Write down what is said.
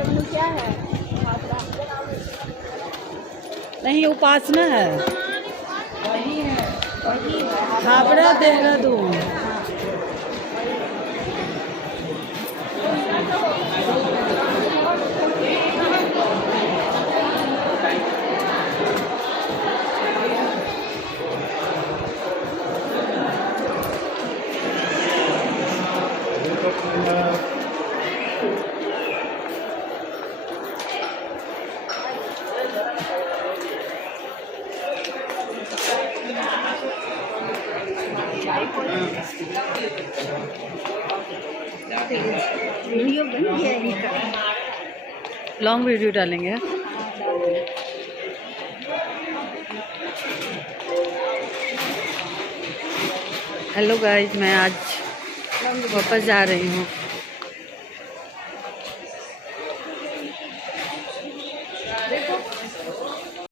मेनू क्या है? नहीं उपासना है। हावड़ा देहरादून। वीडियो बन गया इनका। लॉन्ग वीडियो डालेंगे। हेलो गाइस, मैं आज वापस जा रही हूँ। देखो